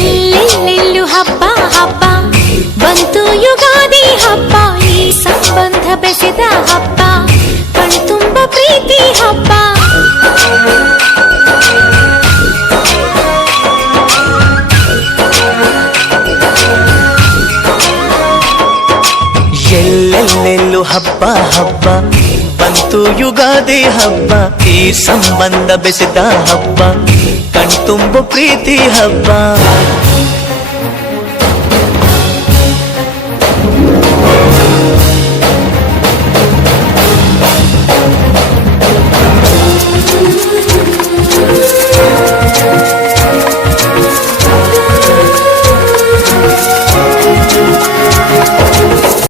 ಎಲ್ಲೆಲ್ಲೆಲ್ಲೂ ಹಬ್ಬ ಹಬ್ಬ ಬಂತು ಯುಗಾದಿ ಹಬ್ಬ, ಈ ಸಂಬಂಧ ಬೆಸೆದ ಹಬ್ಬ, ಕಣ್ತುಂಬ ಪ್ರೀತಿ ಹಬ್ಬ. ಎಲ್ಲೆಲ್ಲೆಲ್ಲೂ ಹಬ್ಬ ಹಬ್ಬ ಬಂತು ಯುಗಾದಿ ಹಬ್ಬ, ಈ ಸಂಬಂಧ ಬೆಸೆದ ಹಬ್ಬ, ಕಣ್ತುಂಬ ಪ್ರೀತಿ ಹಬ್ಬ.